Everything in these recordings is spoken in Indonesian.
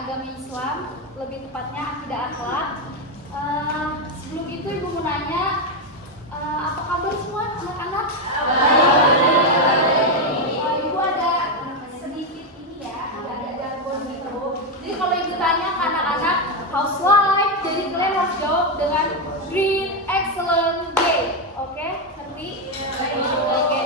agama Islam, lebih tepatnya akidah akhlak. Sebelum itu Ibu mau nanya, apa kabar semua anak-anak? Ibu ada sedikit ini ya, ada jargon gitu. Jadi kalau Ibu tanya ke anak-anak how's life, jadi kalian harus jawab dengan great, excellent, great. Oke, ngerti? Oke.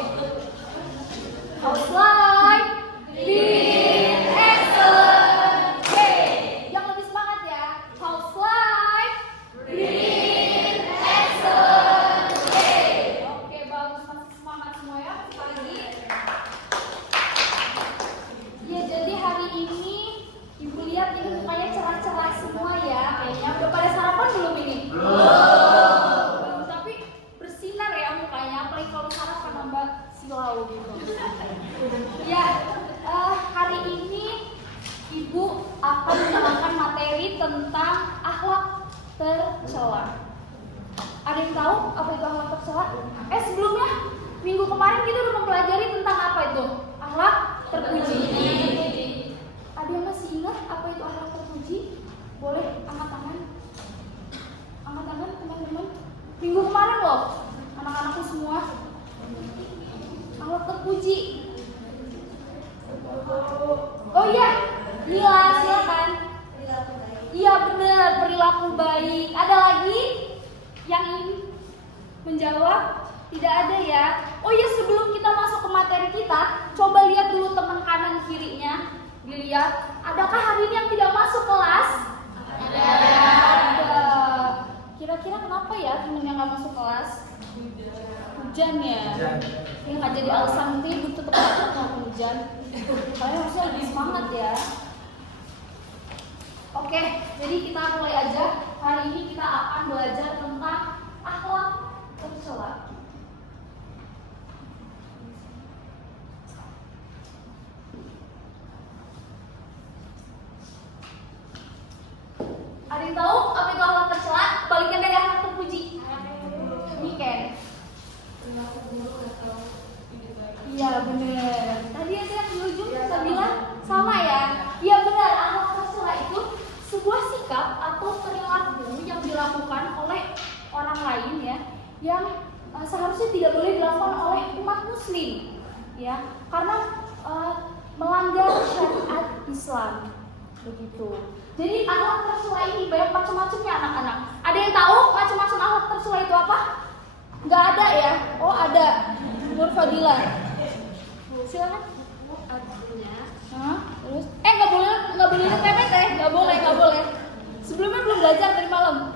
How's life? Great, excellent, great. Yang lebih semangat ya. How's life? Great, excellent, great. Oke, bagus, masih semangat semua ya pagi. Ya, jadi hari ini Ibu lihat ini mukanya cerah-cerah semua ya. Kayaknya udah pada sarapan belum ini? Belum, tapi bersinar ya mukanya. Apalagi kalau sarapan nambah silau gitu. Ya, hari ini Ibu akan menerangkan materi tentang akhlak tercela. Ada yang tahu apa itu akhlak tercela? Sebelumnya minggu kemarin kita udah mempelajari tentang apa itu? Akhlak terpuji. Ada yang masih ingat apa itu akhlak terpuji? Boleh angkat tangan. Angkat tangan teman-teman. Minggu kemarin loh, anak-anakku semua. Akhlak terpuji. Oh iya, Mila silakan. Iya benar, perilaku baik. Ada lagi yang ingin menjawab? Tidak ada ya. Oh iya, sebelum kita masuk ke materi kita, coba lihat dulu teman kanan kirinya. Dilihat, adakah hari ini yang tidak masuk kelas? Ada. Kira-kira kenapa ya teman yang nggak masuk kelas? Hujan ya. Ya nggak jadi alasan, nanti Ibu tetap masuk kalau hujan. Kalian harusnya lebih semangat ya. Oke, jadi kita mulai aja. Hari ini kita akan belajar tentang akhlak tercela. Ada yang tahu apa itu akhlak tercela? Balikan dari akhlak terpuji. Ini Ken. Iya benar. Tadi ada yang di ujung saya bilang sama ya. Iya benar. Akhlak tercela itu sebuah sikap atau perilaku yang dilakukan oleh orang lain ya, yang seharusnya tidak boleh dilakukan oleh umat Muslim, ya, karena melanggar syariat Islam, begitu. Jadi akhlak tercela ini banyak macam-macamnya anak-anak. Ada yang tahu macam-macam akhlak tercela itu apa? Nggak ada ya? Oh ada. Nur Fadila. Silakan. Terus? Nggak boleh TPT, nggak boleh. Sebelumnya belum belajar dari malam.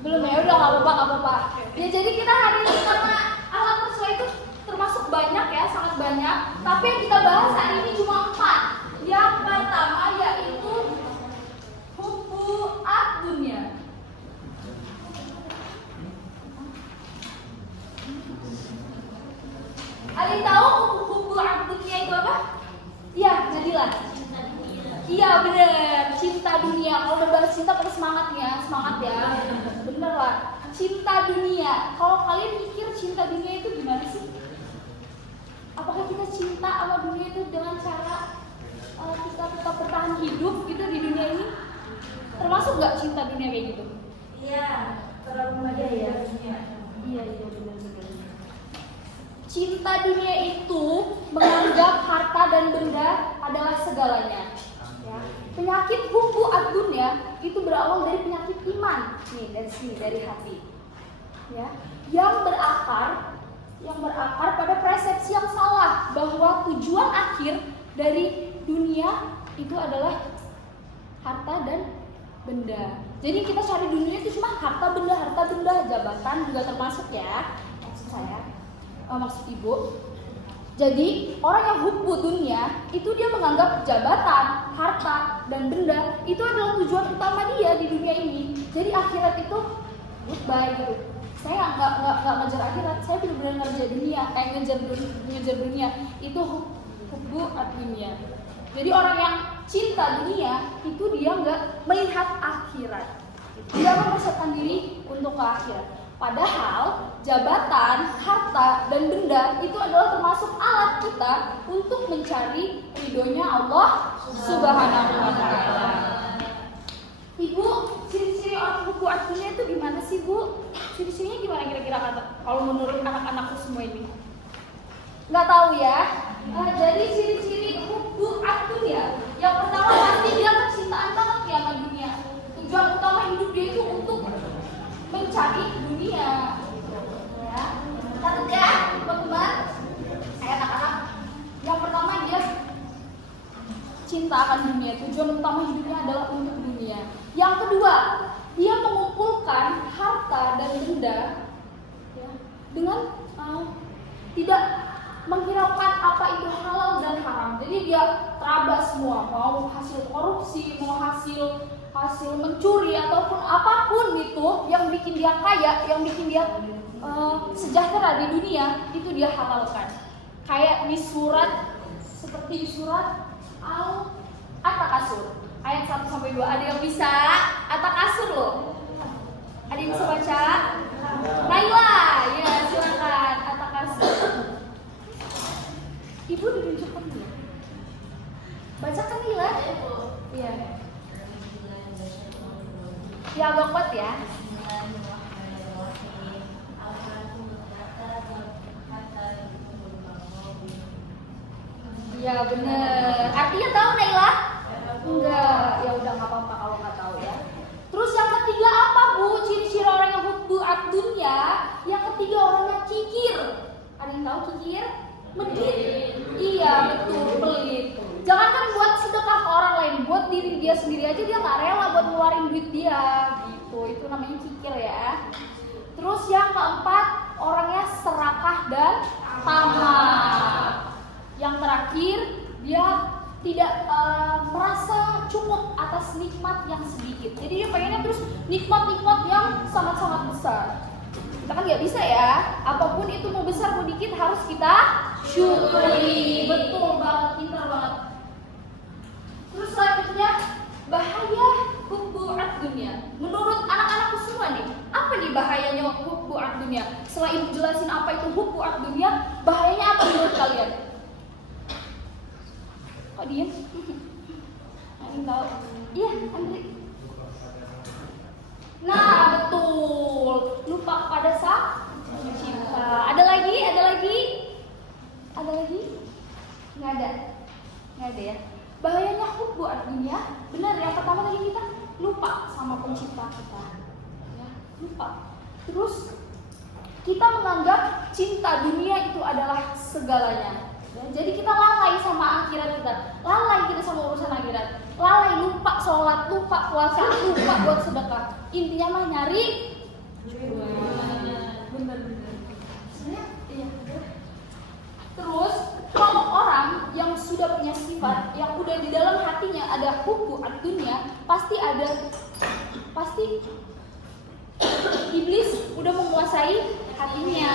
Belum ya, udah nggak apa-apa. Ya jadi kita hari ini karena akhlak tercela itu termasuk banyak ya, sangat banyak. Tapi yang kita bahas hari ini cuma 4. Yang pertama yaitu hubbu ad-dunya. Ada yang tahu hubbu ad-dunya itu apa? Iya, Nadila. Iya bener, cinta dunia. Kalau udah bahas cinta pada semangat ya. Bener lah, cinta dunia. Kalau kalian mikir cinta dunia itu gimana sih? Apakah kita cinta sama dunia itu dengan cara kita tetap bertahan hidup gitu di dunia ini? Termasuk nggak cinta dunia kayak gitu? Iya, terlalu aja ya. Iya bener. Cinta dunia itu menganggap harta dan benda adalah segalanya. Ya. Penyakit hubbu ad-dunya itu berawal dari penyakit iman, nih dari sini, dari hati. Ya, yang berakar pada persepsi yang salah bahwa tujuan akhir dari dunia itu adalah harta dan benda. Jadi kita cari dunia itu cuma harta benda, jabatan juga termasuk ya. Maksud saya. Maksud Ibu. Jadi orang yang hubbu dunia itu dia menganggap jabatan, harta, dan benda itu adalah tujuan utama dia di dunia ini. Jadi akhirat itu goodbye gitu. Saya nggak ngejar akhirat, saya benar-benar ngejar dunia. Itu hubbu ad-dunya. Jadi orang yang cinta dunia itu dia nggak melihat akhirat. Dia mempersiapkan diri untuk ke akhirat. Padahal jabatan, harta, dan benda itu adalah termasuk alat kita untuk mencari ridhonya Allah Subhanahu wa Ta'ala. kalau menurut anak-anakku semua ini? Nggak tahu ya. Jadi ciri-ciri hubbu ad-dunya, yang pertama pasti dia kecintaan banget ya sama dunia. Tujuan utama hidup dia itu untuk mencari dunia. Ya, catat ya teman-teman. Anak-anak, yang pertama dia cinta akan dunia. Tujuan utama hidupnya adalah untuk dunia. Yang kedua, dia mengumpulkan harta dan benda ya, dengan tidak menghiraukan apa itu halal dan haram. Jadi dia terabas semua, mau hasil korupsi, mau hasil mencuri ataupun apapun itu yang bikin dia kaya, yang bikin dia sejahtera di dunia, itu dia halalkan. Kayak di surat, seperti di surat At-Takasur ayat 1-2. Ada yang bisa At-Takasur loh? Ada yang bisa baca? Naila, ya silakan At-Takasur. Ibu ditunjukkan ya? Bacakan Naila. Iya. Ya agak kuat ya. Iya bener. Artinya tahu Naila? Enggak. Ya udah nggak apa-apa kalau nggak tahu ya. Terus yang ketiga apa Bu? Ciri-ciri orang yang hubbu ad-dunya. Yang ketiga orangnya kikir. Ada yang tahu kikir? Medit. Iya betul, pelit. Jangankan buat sedekah ke orang lain, buat diri dia sendiri aja dia nggak rela buat ngeluarin duit dia. Gitu. Itu namanya kikir ya. Terus yang keempat orangnya serakah dan tamak. Yang terakhir dia tidak merasa cukup atas nikmat yang sedikit. Jadi dia pengennya terus nikmat-nikmat yang sangat-sangat besar. Kita kan nggak bisa ya. Apapun itu mau besar mau dikit harus kita syukuri. Betul banget, pintar banget. Terus selanjutnya bahaya hubbu ad-dunya. Menurut anak-anakku semua nih, apa nih bahayanya hubbu ad-dunya? Setelah ibu jelasin apa itu hubbu ad-dunya, bahayanya apa menurut kalian? Kok diem? Yang tahu? Iya, Andri. Nah, betul. Lupa kepada sang pencipta. Ada lagi? Ada lagi? Ada lagi? Nggak ada. Nggak ada ya. Bahayanya hubbu ad-dunya, benar yang pertama tadi kita lupa sama pencipta kita. Ya, lupa. Terus kita menganggap cinta dunia itu adalah segalanya. Ya, jadi kita lalai sama akhirat kita, lalai kita sama urusan akhirat, lalai lupa sholat, lupa puasa, lupa buat sedekah. Intinya mah nyari bener-bener. Iya. Terus kalau orang yang sudah punya sifat, yang udah di dalam hatinya ada hubbu ad-dunya, pasti iblis udah menguasai hatinya.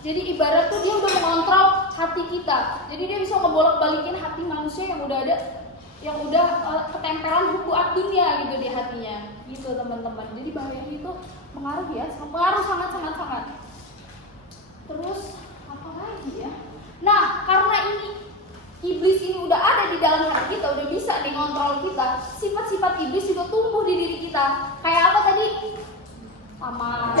Jadi ibarat tuh dia udah mengontrol hati kita. Jadi dia bisa ngebolak-balikin hati manusia yang udah ada, yang udah ketempelan hubbu ad-dunya gitu di hatinya. Gitu teman-teman. Jadi bahayanya itu mengaruh ya, mengaruh sangat. Terus apa lagi ya? Nah, karena ini iblis ini udah ada di dalam hati kita, udah bisa nih ngontrol kita. Sifat-sifat iblis juga tumbuh di diri kita. Kayak apa tadi? Sama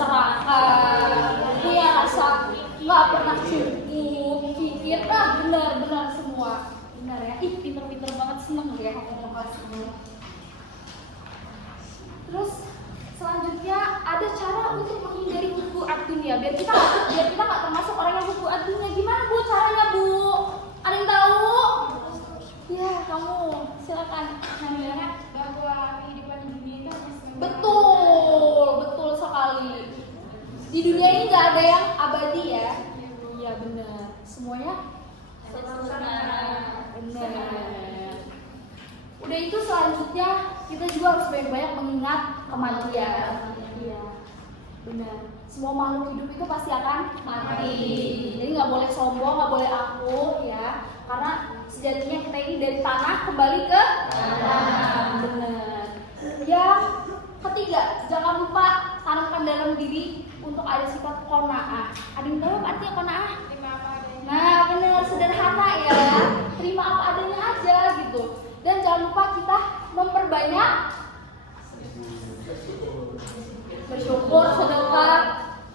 serakah, dia rasa nggak pernah cukup, pikir, benar semua, benar ya. Ih, pinter-pinter banget, seneng ya ngomong semua. Terus selanjutnya ada cara untuk menghindari hubbu ad-dunya biar kita nggak termasuk orang yang hubbu ad-dunya. Gimana Bu caranya Bu? Ada yang tahu? Ya kamu silakan. Bahwa kehidupan di dunia itu Betul sekali. Di dunia ini nggak ada yang abadi ya. Iya benar. Semuanya benar. Udah itu selanjutnya kita juga harus banyak-banyak mengingat kematian. Iya benar. Semua makhluk hidup itu pasti akan mati. Jadi nggak boleh sombong, nggak boleh aku ya. Karena sejatinya kita ini dari tanah kembali ke tanah. Benar. Yang ketiga, jangan lupa tanamkan dalam diri untuk ada sifat qanaah. Ada yang tahu artinya qanaah? terima apa adanya. Nah, benar, sederhana ya. Terima apa adanya aja gitu. Dan jangan lupa kita memperbanyak bersyukur, sedekah,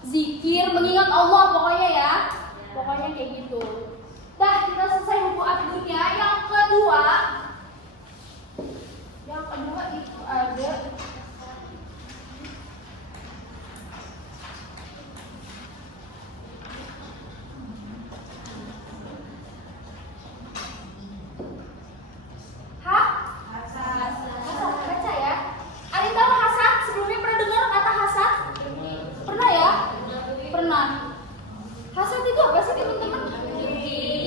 zikir, mengingat Allah pokoknya ya. Pokoknya kayak gitu. Dah, kita selesai hubuat dunia. Yang kedua itu ada hasad. Baca ya. Ada yang tahu hasad? Sebelumnya pernah dengar kata hasad? Pernah ya? Pernah. Hasad itu apa sih teman-teman?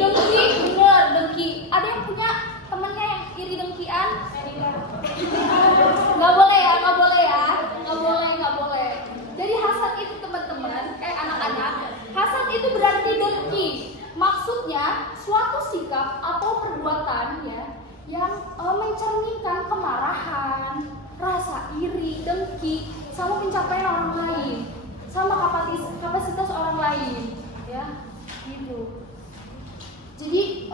Dengki, bener, dengki. Ada yang punya temennya yang iri dengkian? Nggak boleh ya, nggak boleh ya, nggak boleh. Jadi hasad itu teman-teman, anak-anak, hasad itu berarti dengki. Maksudnya suatu sikap atau perbuatan ya yang mencerminkan kemarahan, rasa iri, dengki sama pencapaian orang lain, sama kapasitas orang lain, ya, gitu. Jadi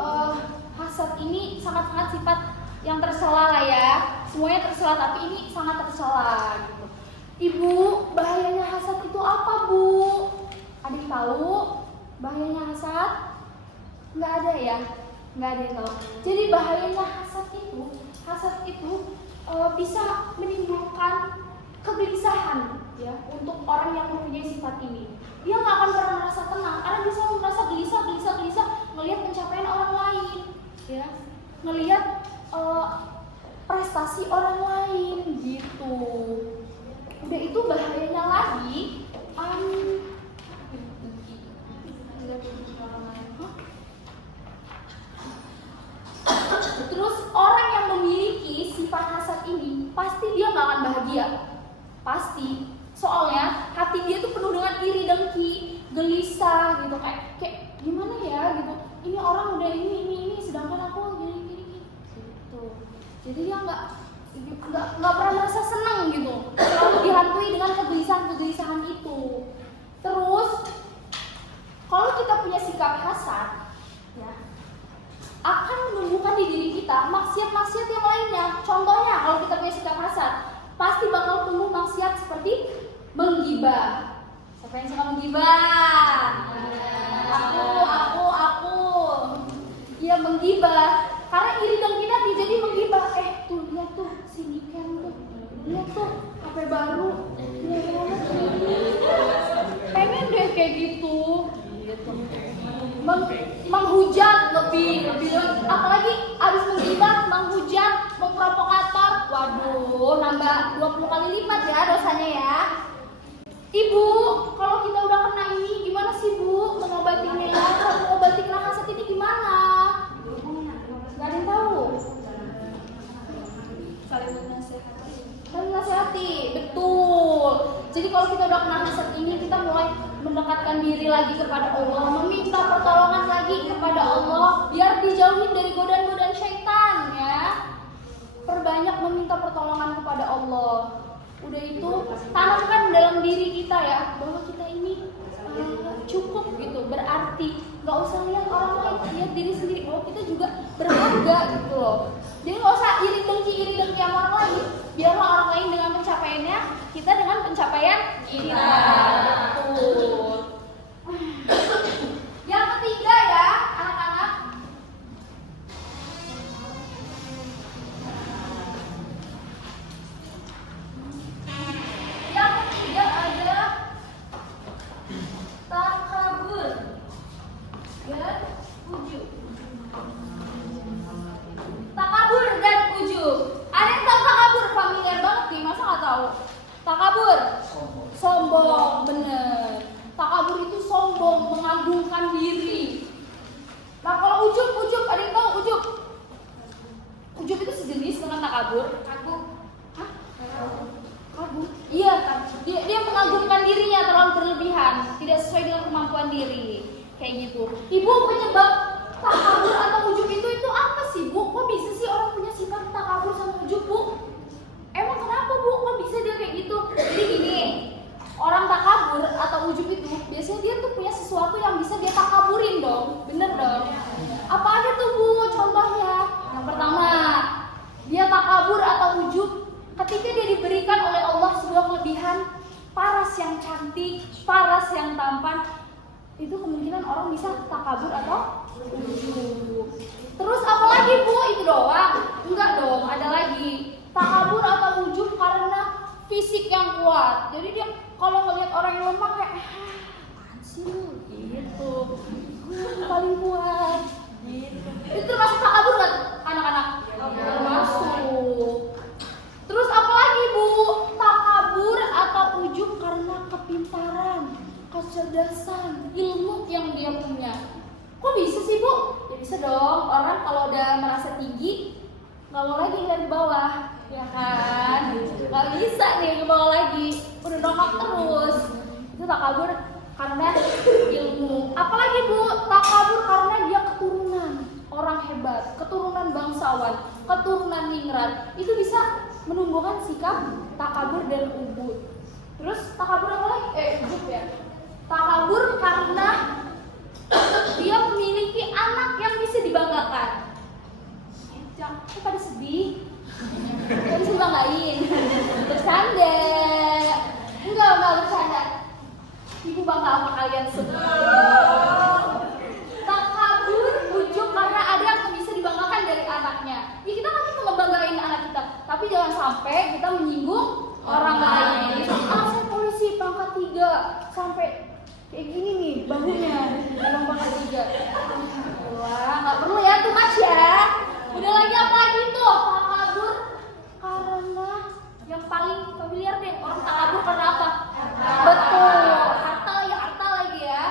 hasad ini sangat-sangat sifat yang tercela lah ya. Semuanya tercela, tapi ini sangat tercela gitu. Ibu, bahayanya hasad itu apa, Bu? Ada yang tahu bahayanya hasad? Nggak ada ya? Nggak ada yang tahu. Jadi bahayanya hasad itu bisa menimbulkan kegelisahan ya untuk orang yang mempunyai sifat ini. Dia nggak akan pernah merasa tenang karena dia selalu merasa gelisah melihat pencapaian orang lain, ya, melihat prestasi orang lain gitu. Udah itu bahayanya lagi, terus orang yang memiliki sifat hasad ini pasti dia nggak akan bahagia, pasti. Soalnya hati dia tuh penuh dengan iri dengki, gelisah gitu, kayak gimana ya gitu. Ini orang udah ini sedangkan aku gini gitu. Jadi dia nggak pernah merasa senang gitu. Selalu dihantui dengan kegelisahan itu. Terus kalau kita punya sikap hasad, ya, akan menumbuhkan di diri kita maksiat-maksiat yang lainnya. Contohnya kalau kita punya sikap hasad, pasti bakal tumbuh maksiat seperti menggibah. Siapa yang suka menggibah? Aku. Iya, menggibah. Karena iri dengki nanti jadi menggibah. Tuh lihat tuh si Niken tuh. Lihat tuh HP baru. Pengen deh kayak gitu. Menghujat lebih apalagi abis menggibah, menghujat, memprovokator. Waduh, nambah 20 kali lipat ya dosanya ya. Ibu, kalau kita udah kena ini gimana sih Bu mengobatinya? Kalau mengobati kena hasad ini gimana? Gak ada yang tahu. Saling nasihati, betul. Jadi kalau kita udah kena hasad ini, kita mulai mendekatkan diri lagi kepada Allah, meminta pertolongan lagi kepada Allah, biar dijauhin dari godaan-godaan syaitan ya. Perbanyak meminta pertolongan kepada Allah. Udah itu tanamkan dalam diri kita ya bahwa kita ini cukup gitu, berarti. Gak usah lihat orang lain, lihat diri sendiri bahwa kita juga berharga gitu loh. Jadi gak usah iri dengki sama orang lain. Biarlah orang lain dengan pencapaiannya, kita dengan pencapaian kita. Betul. Yang ketiga ya anak-anak, yang ketiga ada takabur dan ujub. Takabur dan ujub. Ada yang tahu takabur? Familiar banget nih, masa nggak tahu? Takabur, sombong, bener. Takabur itu sombong, mengagungkan diri. Nah kalau ujub, ada yang tahu ujub? Ujub itu sejenis dengan takabur. Kagum. Hah? Kagum? Iya, dia mengagungkan dirinya terlalu berlebihan, tidak sesuai dengan kemampuan diri. Kayak gitu. Ibu, penyebab takabur atau ujub itu apa sih Bu? Kok bisa sih orang punya sifat takabur sama ujub Bu? Emang kenapa Bu? Kok bisa dia kayak gitu? Jadi gini, orang takabur atau ujub itu biasanya dia tuh punya sesuatu yang bisa dia takaburin dong. Bener dong? Apa aja tuh Bu contohnya? Yang pertama, dia takabur atau ujub ketika dia diberikan oleh Allah sebuah kelebihan paras yang cantik. cantik, paras yang tampan, itu kemungkinan orang bisa takabur atau ujub. Terus apa lagi Bu? Itu doang? Enggak dong, ada lagi. Takabur atau ujub karena fisik yang kuat. Jadi dia kalau ngelihat orang yang lemah kayak apaan sih lu? Gitu. Gue paling kuat. Gitu. Itu termasuk takabur nggak anak-anak? Termasuk. Terus apa lagi Bu? Takabur atau ujub karena kepintaran, kecerdasan, ilmu yang dia punya. Kok bisa sih Bu? Ya bisa dong. Orang kalau udah merasa tinggi nggak mau lagi ngeliat di bawah, ya kan? Nggak bisa nih ke bawah lagi. Udah nongak terus. Itu takabur karena ilmu. Apalagi Bu? Takabur karena dia keturunan orang hebat, keturunan bangsawan, keturunan ningrat. Itu bisa menumbuhkan sikap takabur dan ujub. Terus takabur apa lagi? Ujub ya. Takabur karena dia memiliki anak yang bisa dibanggakan. Kok pada sedih? Gak bisa dibanggain. Bercanda. Enggak bercanda. Ibu bangga sama kalian semua. Takabur, ujub karena ada yang bisa dibanggakan dari anaknya. Ya kita kan mau ngebanggain anak kita, tapi jangan sampai kita menyinggung orang lain. Saya polisi pangkat 3 sampai kayak gini nih bahunya, dalam pangkat 3. Wah, nggak perlu ya tuh Mas ya. Udah lagi apa lagi tuh? Takabur karena yang paling familiar deh, orang takabur karena apa? Betul, harta lagi ya.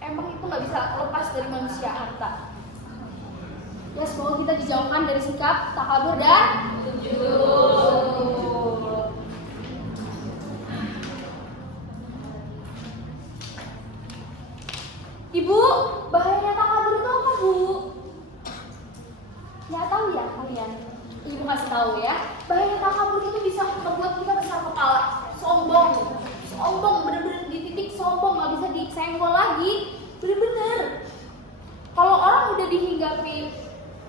Emang itu nggak bisa lepas dari manusia, harta. Ya semoga kita dijauhkan dari sikap takabur dan ujub. Ibu, bahayanya takabur itu apa Bu? Nggak tahu ya kalian? Ibu kasih tahu ya. Bahaya takabur itu bisa membuat kita besar kepala, sombong, bener-bener di titik sombong, nggak bisa disenggol lagi, bener-bener. Kalau orang udah dihinggapi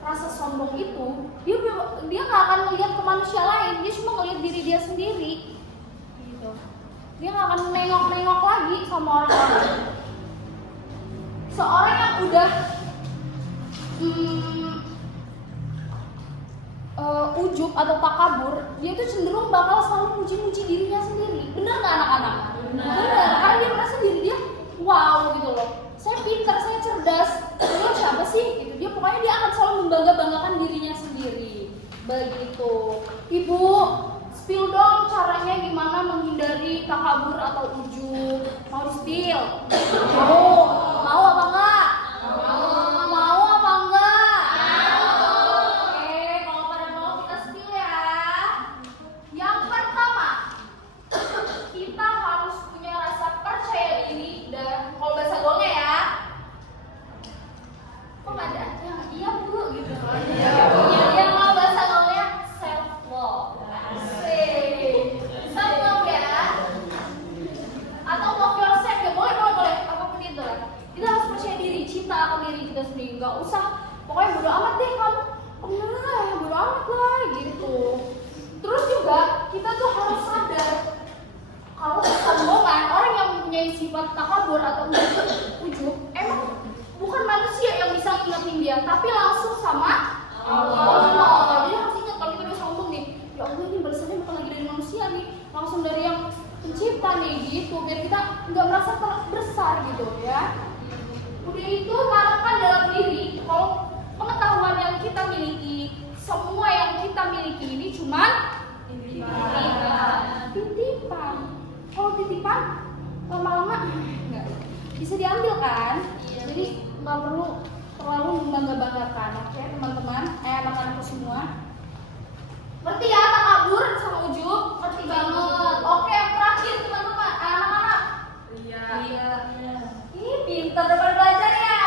rasa sombong itu, dia nggak akan melihat ke manusia lain, dia cuma ngelihat diri dia sendiri. Gitu. Dia nggak akan nengok-nengok lagi sama orang-orang. Seorang yang udah ujub atau takabur, dia tuh cenderung bakal selalu muji-muji dirinya sendiri. Bener nggak anak-anak? Bener, karena dia merasa diri dia wow gitu loh. Saya pintar, saya cerdas. Dia siapa sih? Gitu. Pokoknya dia akan selalu membangga-banggakan dirinya sendiri. Begitu. Ibu, spill dong caranya gimana menghindari takabur atau ujub. Mau di spill? Mau apa enggak? Mau apa enggak? Oke, kalau pada mau kita spill ya. Yang pertama, kita harus punya rasa percaya diri dan kalau bahasa gaulnya ya. Kok nggak ada yang iya Bu gitu? Yang kalau bahasa gaulnya self love. Self love ya. Atau love yourself ya, boleh apapun itu lah. Kita harus percaya diri, cinta akan diri kita sendiri. Nggak usah, pokoknya bodo amat deh kamu. Bener lah, bodo amat lah gitu. Terus juga kita tuh harus sadar kalau kesombongan, orang yang mempunyai sifat takabur atau ujub emang bukan manusia yang bisa ngingetin dia, tapi langsung sama Allah. Jadi harus ingat kalau kita udah sombong nih, ya Allah ini balasannya bukan lagi dari manusia nih, langsung dari yang pencipta nih gitu, biar kita nggak merasa besar gitu ya. Udah itu tanamkan dalam diri kalau pengetahuan yang kita miliki, semua yang kita miliki ini cuman titipan. Kalau titipan lama-lama nggak bisa diambil kan? Jadi nggak perlu terlalu membangga-banggakan. Oke teman-teman, anak-anakku semua, ngerti ya takabur sama ujub? Ngerti banget. Oke, yang terakhir teman-teman, anak-anak. Iya. Ih, pintar dapat belajar ya.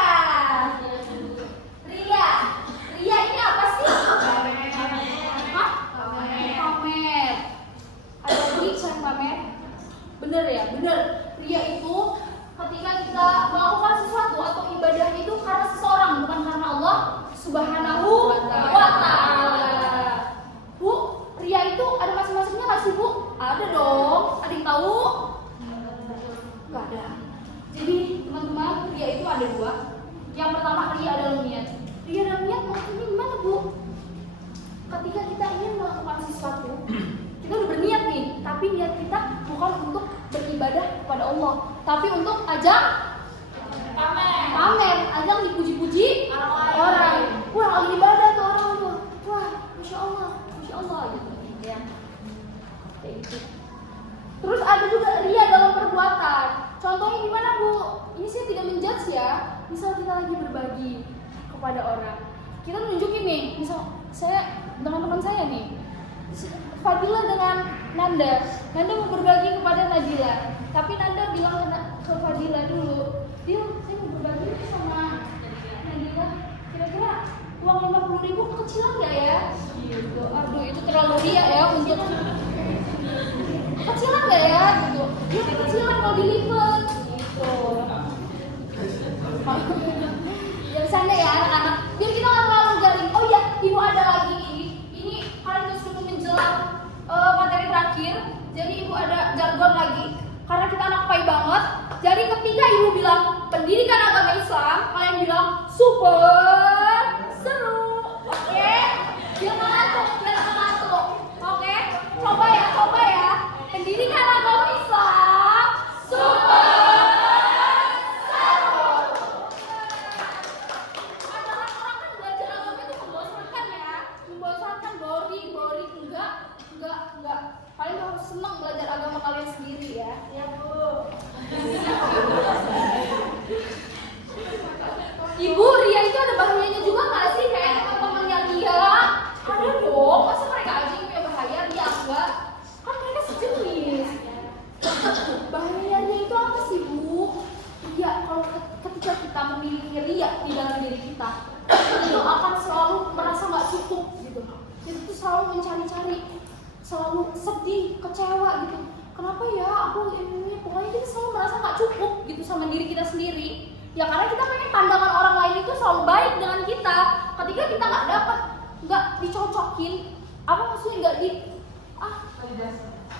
Ria ini apa sih? Hah? Pamer. Ada tulisan pamer? Bener ya, bener. Ria itu ketika kita melakukan sesuatu atau ibadah itu karena seseorang, bukan karena Allah Subhanahu wa Ta'ala. sesuatu, kita udah berniat nih, tapi niat kita bukan untuk beribadah kepada Allah, tapi untuk ajang pamer, ajang dipuji-puji orang. Wah, lagi ibadah tuh orang tuh. Wah, masya Allah gitu ya. Kayak gitu. Terus ada juga ria dalam perbuatan. Contohnya gimana Bu? Ini saya tidak menjudge ya. Misal kita lagi berbagi kepada orang, kita nunjukin nih, misal saya dengan teman saya nih, Fadila dengan Nanda mau berbagi kepada Nadila, tapi Nanda bilang ke Fadila dulu, dia mau berbagi sama Nadila, kira-kira uang 50.000 kekecilan nggak ya? Gitu. Aduh, itu terlalu ria ya untuk kecilan nggak ya? Gitu. Dia kecilan kalau dilipat. Gitu. Ya misalnya ya anak-anak, biar kita nggak terlalu garing. Oh iya, ibu ada lagi ini kalian sudah menjelang materi terakhir, jadi ibu ada jargon lagi karena kita anak pai banget. Jadi ketika ibu bilang pendidikan agama Islam, kalian bilang super seru. Oke? Biar ngantuk. Oke? Coba ya. Pendidikan agama Islam super seru. Kadang orang kan belajar agama itu membosankan ya, boring, enggak. Kalian harus senang belajar agama kalian sendiri ya. Ya Bu. Ibu, ria itu ada bahayanya juga nggak sih? Kayak teman-temannya Ria, ada dong. Masa mereka aja yang punya bahaya, Ria enggak? Kan mereka sejenis. Bahayanya Ria itu apa sih Bu? Iya, kalau ketika kita memiliki ria di dalam diri kita, itu akan selalu merasa nggak cukup gitu. Itu tuh selalu mencari-cari, selalu sedih, kecewa gitu. Kenapa ya aku ini? Pokoknya kita selalu merasa nggak cukup gitu sama diri kita sendiri. Ya karena kita pengen pandangan orang lain itu selalu baik dengan kita. Ketika kita nggak dicocokin, apa maksudnya nggak di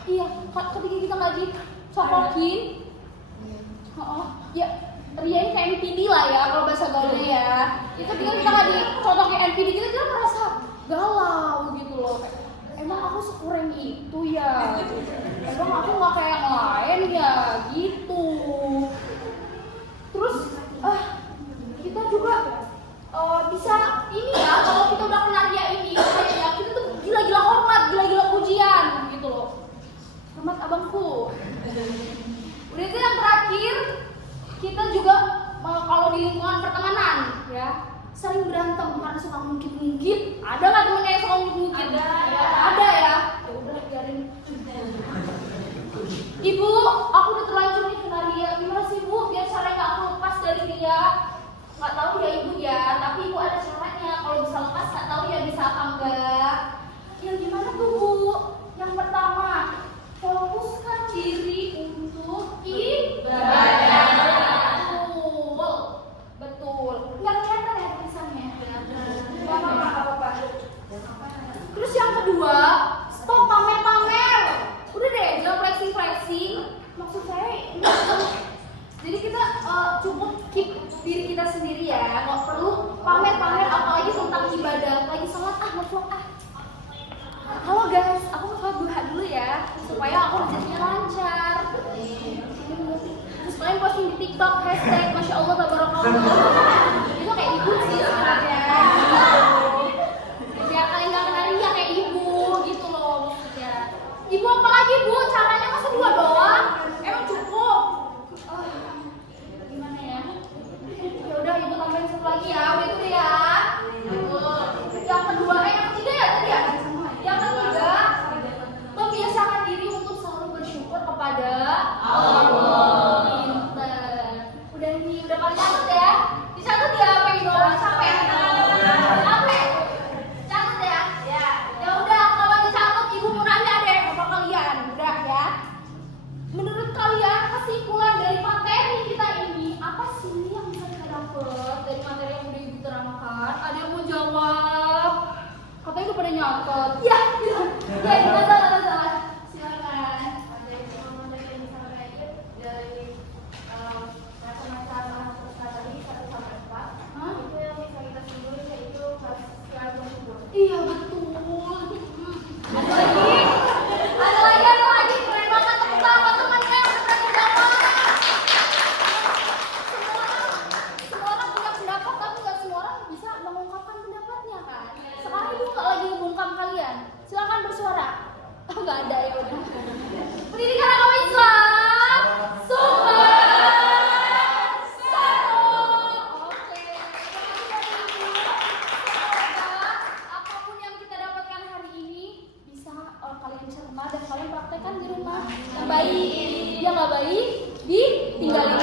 iya, ketika kita nggak dicocokin, ya ria ini kayak NPD lah ya kalau bahasa gaulnya ya. Itu ketika kita nggak dicocokin NPD kita merasa galau gitu loh. Emang aku sekurang itu ya? Emang aku nggak kayak yang lain ya gitu. Terus kita juga bisa ini ya, kalau kita udah kenal dia ini kayaknya kita tuh gila-gila hormat, gila-gila pujian gitu loh. Hormat abangku. Udah itu yang terakhir, kita juga kalau di lingkungan pertemanan ya sering berantem karena suka ngungkit-ngungkit. Ada nggak temennya yang suka ngungkit-ngungkit? Ada ya. Ya udah biarin. Ibu, aku udah terlanjur nih kena ria. Gimana sih Bu? Biar caranya aku lepas dari ria. Nggak tahu ya Ibu ya, tapi Ibu ada caranya. Kalau bisa lepas nggak tahu ya bisa apa enggak. Ya gimana tuh Bu? Yang pertama, fokuskan diri untuk ibadah. Betul. Nggak kelihatan ya tulisannya? Nggak apa-apa. Terus yang kedua, stop pamer-pamer. Udah deh, jangan flexing. Maksud saya ini jadi kita cukup keep diri kita sendiri ya. Nggak perlu pamer-pamer apalagi tentang ibadah. Lagi sholat ngevlog halo guys, aku ngevlog duha dulu ya supaya aku rezekinya lancar. Terus kalian posting di TikTok hashtag Masya Allah tabarakallah. Itu kayak ibu sih sebenarnya. Biar kalian nggak kena ria kayak ibu gitu loh maksudnya. Ibu apa lagi Bu? Caranya masa 2 doang? Emang cukup? Gimana ya? Ya udah Ibu tambahin 1 lagi ya. Udah itu ya. Yang kedua, yang ketiga ya tadi ya. Yang ketiga, membiasakan diri untuk selalu bersyukur kepada Allah. Pinter. Udah paling catat ya. Dicatat ya apa itu? Sampai. Catat ya. Ya udah kalau dicatat Ibu mau nanya deh sama kalian. Udah ya. Menurut kalian kesimpulan dari materi kita ini apa sih yang bisa kita dapat dari materi yang udah Ibu terangkan? Ada yang mau jawab? Katanya udah pada nyatet. Ya, kita salah. Silakan. Ada yang bisa belajar dari macam-macam tadi 1 sampai 4. Itu yang bisa kita simpulin yaitu kelas bersyukur. Iya betul. Ada lagi rumah dan kalian praktekkan di rumah. Yang baik, yang nggak baik ditinggalin